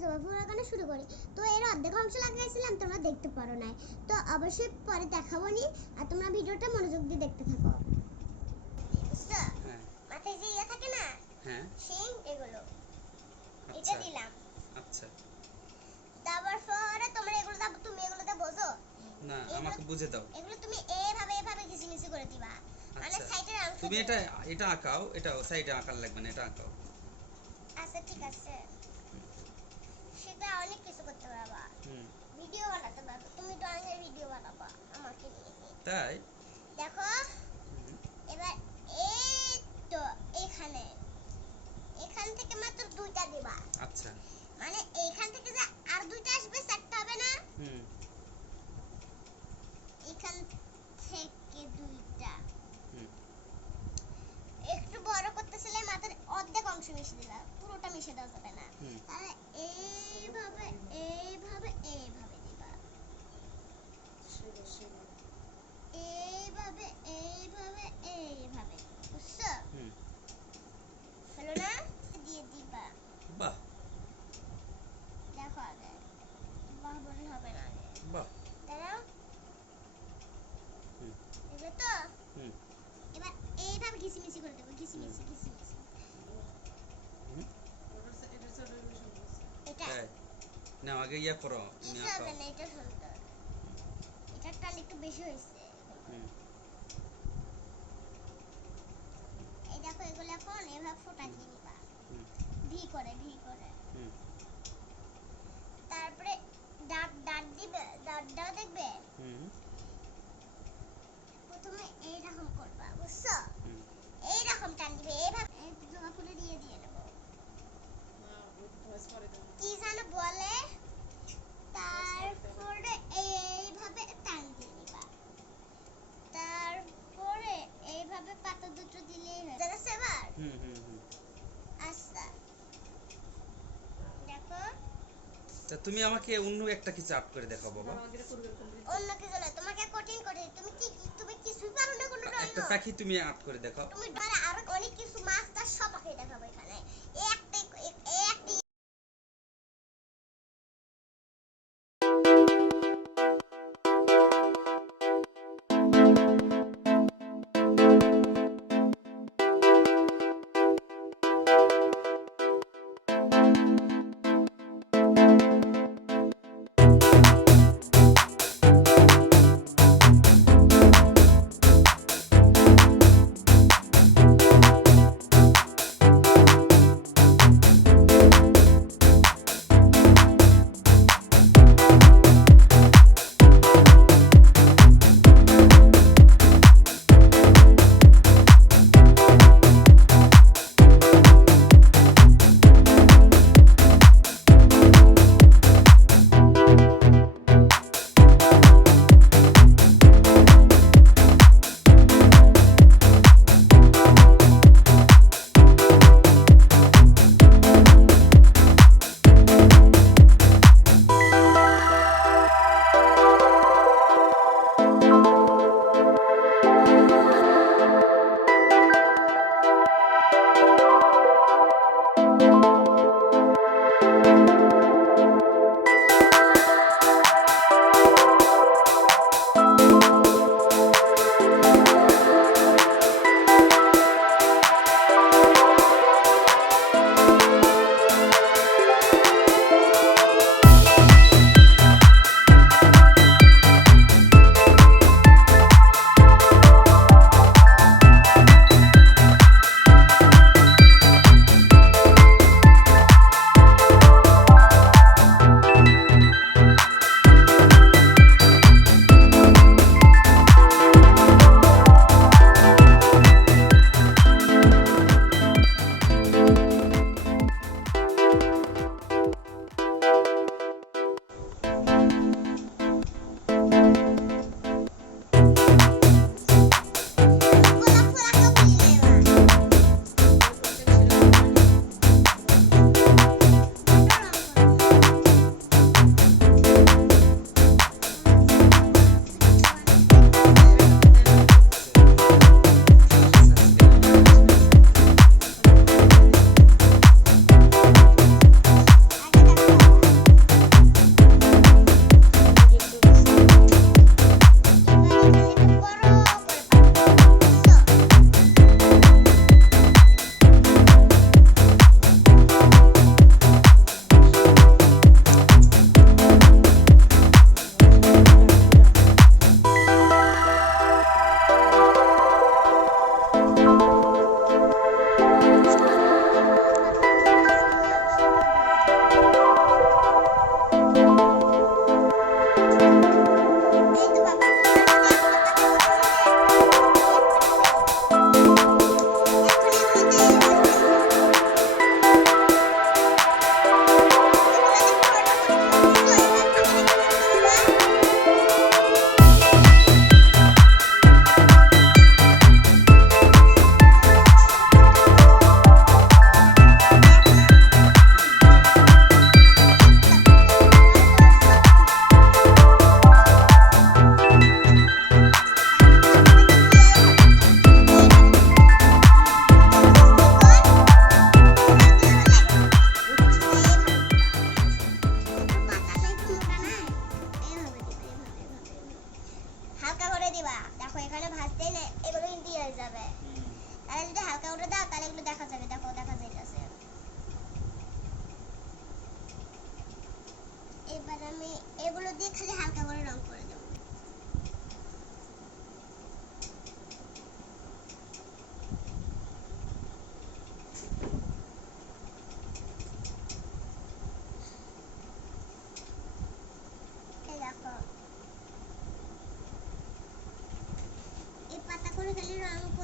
যাব পুরোখানে শুরু করি। তো এর অর্ধেক অংশ লাগাইছিলাম তোমরা দেখতে পারো নাই। তো অবশ্যই পরে দেখাবো নি আর তোমরা ভিডিওটা মনোযোগ দিয়ে দেখতে থাকো। হ্যাঁ। মাথায় যে ইয়ে থাকে না হ্যাঁ। শিং এগুলো। এটা আচ্ছা দিলাম। আচ্ছা। তারপর পরে তোমরা এগুলো দাও তুমি এগুলোতে বোঝো? না এগুলো- আমাকে বুঝে দাও। এগুলো তুমি এভাবে এভাবে ঘিসিমিসি করে দিবা। মানে আচ্ছা সাইডের অংশ তুমি এটা এটা আঁকাও এটা সাইডে আঁকার লাগবে না এটা আঁকাও। আচ্ছা ঠিক আছে। তাই? দেখো এবার এই তো এখানে। এখান থেকে মাত্র দুইটা দিবা। আচ্ছা। মানে এইখান থেকে যে আর দুইটা আসবে চারটা হবে না? হুম এখান থেকে দুইটা হুম। একটু বড় করতেছিলে মাথার অর্ধেক অংশ মিশে দিবা পুরোটা মিশে দেওয়া যাবে না হুম তাহলে এইভাবে এইভাবে এইভাবে দিবা এইভাবে এইভাবে এইভাবে বুঝছ হুম হলো না দিয়ে দিবা বাহ দেখো আগে বাহ বললে হবে না আগে বাহ দাঁড়াও হুম। দেখলে তো হুম এবার এইভাবে ঘিসিমিসি করে দেবো ঘিসিমিসি ঘিসিমিসি হুম। এটা তাই না আগে ইয়া করো তুমি এটা আঁকাও না এটা সুন্দর এটার টান একটু বেশি হয়েছে। এই দেখো এগুলো এখন এভাবে ফোটা দিয়ে নিবা। ভি করে ভি করে। তারপরে ডাট ডাট দিবে ডাটটাও দেখবে? হুম। প্রথমে এইরকম করবা বুঝছ? এইরকম টান দিবে এইভাবে এই জোড়া ফুলে দিয়ে দিয়ে নেব কি যেন বলে তারপরে এইভাবে টান দিয়ে নিবা তারপরে এইভাবে পাতা দুটো দিলেই হয়ে যাবে এবার হুম হুম হুম আচ্ছা দেখো তা তুমি আমাকে অন্য একটা কিছু আপ করে দেখাও বাবা। অন্য কিছু না তোমাকে কঠিন করে তুমি কি তুমি কি পারো না কোনো একটা পাখি তুমি আপ করে দেখাও। তুমি ধরে আরও অনেক কিছু মাছ তার সব পাখি দেখাবো এখানে।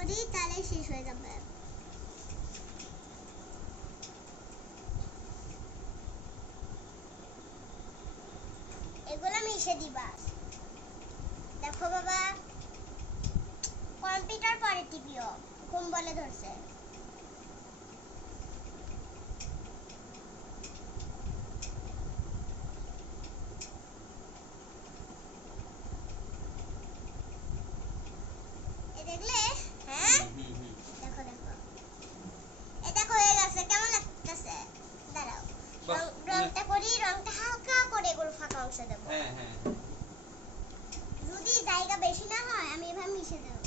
করি তাহলে শেষ হয়ে যাবে। এগুলো মিশে দিবা। দেখো বাবা, কম্পিউটার পরে টিপিও ঘুম বলে ধরছে। দেখলে হ্যাঁ হুম, হুম, হুম। দেখো দেখো এ দেখো হয়ে গেছে কেমন লাগতেছে দাঁড়াও বাহ, রং- রংটা করি রংটা হালকা করে এগুলো ফাঁকা অংশ দেবো হ্যাঁ হ্যাঁ যদি জায়গা বেশি না হয় আমি এভাবে মিশে দেবো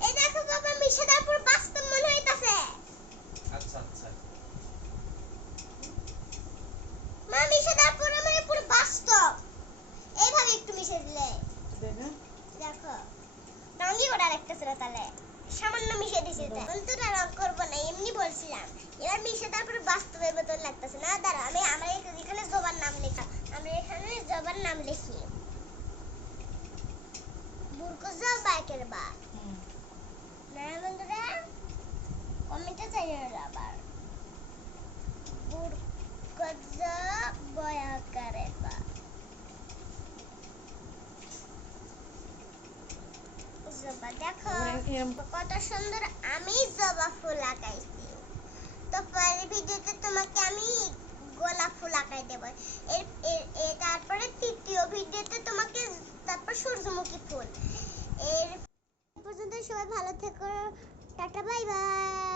এই দেখো বাবা মিশে দেওয়ার পর বাস্তব মনে হইতাছে আচ্ছা আচ্ছা মা মিশে দেওয়ার পর আমার পুরো বাস্তব এইভাবে একটু মিশে দিলে দেখো রঙই করা লাগতেছে না তাহলে মিশে দিছি বন্ধুরা রং করব না, এমনি বলছিলাম। এবার মিশে তারপরে বাস্তবের মতন লাগতেছে। না দাঁড়া আমি আমরা এখানে জবার নাম লেখা। আমরা এখানে জবার নাম লিখি। বুরকুজা বাইকের বা না, বন্ধুরা, কমেন্টে চাই আবার। বুরকুজা বয়াকারের বা জবা দেখো কত সুন্দর আমি জবা ফুল আঁকাইছি। তো পরের ভিডিওতে তোমাকে আমি গোলাপ ফুল আঁকাই দেব। এর তারপরে তৃতীয় ভিডিওতে তোমাকে তারপর সূর্যমুখী ফুল। এর পর্যন্ত সবাই ভালো থেকো। Tata bye bye.